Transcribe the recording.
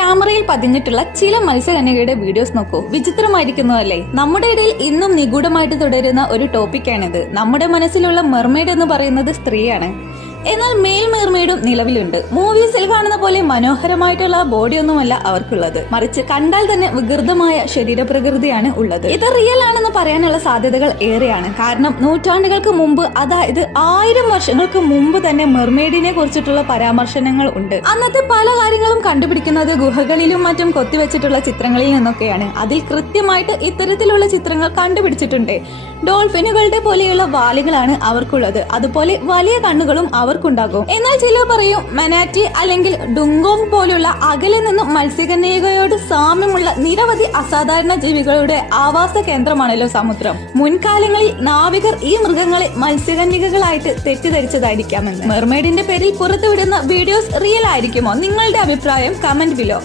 ക്യാമറയിൽ പതിഞ്ഞിട്ടുള്ള ചില മത്സ്യകന്യകയുടെ വീഡിയോസ് നോക്കൂ. വിചിത്രമായിരിക്കുന്നു അല്ലേ? നമ്മുടെ ഇടയിൽ ഇന്നും നിഗൂഢമായിട്ട് തുടരുന്ന ഒരു ടോപ്പിക്കാണിത്. നമ്മുടെ മനസ്സിലുള്ള മെർമെയ്ഡ് എന്ന് പറയുന്നത് സ്ത്രീയാണ്. എന്നാൽ മെയിൽ മെർമെയ്ഡും നിലവിലുണ്ട്. മൂവീസിൽ കാണുന്ന പോലെ മനോഹരമായിട്ടുള്ള ബോഡിയൊന്നുമല്ല അവർക്കുള്ളത്. മറിച്ച് കണ്ടാൽ തന്നെ വികൃതമായ ശരീരപ്രകൃതിയാണ് ഉള്ളത്. ഇത് റിയൽ ആണെന്ന് പറയാനുള്ള സാധ്യതകൾ ഏറെയാണ്. കാരണം നൂറ്റാണ്ടുകൾക്ക് മുമ്പ്, അതായത് 1000 വർഷങ്ങൾക്ക് മുമ്പ് തന്നെ മെർമെയ്ഡിനെ കുറിച്ചിട്ടുള്ള പരാമർശനങ്ങൾ ഉണ്ട്. അന്നത്തെ പല കാര്യങ്ങളും കണ്ടുപിടിക്കുന്നത് ഗുഹകളിലും മറ്റും കൊത്തിവെച്ചിട്ടുള്ള ചിത്രങ്ങളിൽ നിന്നൊക്കെയാണ്. അതിൽ കൃത്യമായിട്ട് ഇത്തരത്തിലുള്ള ചിത്രങ്ങൾ കണ്ടുപിടിച്ചിട്ടുണ്ട്. ഡോൾഫിനുകളുടെ പോലെയുള്ള വാലുകളാണ് അവർക്കുള്ളത്. അതുപോലെ വലിയ കണ്ണുകളും അവർക്കുണ്ടാകും. എന്നാൽ ചിലർ പറയും മനാറ്റി അല്ലെങ്കിൽ ഡുങ്കോങ് പോലുള്ള അകലെ നിന്നും മത്സ്യകന്യകയോട് സാമ്യമുള്ള നിരവധി അസാധാരണ ജീവികളുടെ ആവാസ കേന്ദ്രമാണല്ലോ സമുദ്രം. മുൻകാലങ്ങളിൽ നാവികർ ഈ മൃഗങ്ങളെ മത്സ്യകന്യകകളായിട്ട് തെറ്റിദ്ധരിച്ചതായിരിക്കാമെന്ന്. മെർമെയ്ഡിന്റെ പേരിൽ പുറത്തുവിടുന്ന വീഡിയോസ് റിയൽ ആയിരിക്കുമോ? നിങ്ങളുടെ അഭിപ്രായം കമന്റ് ബിലോ.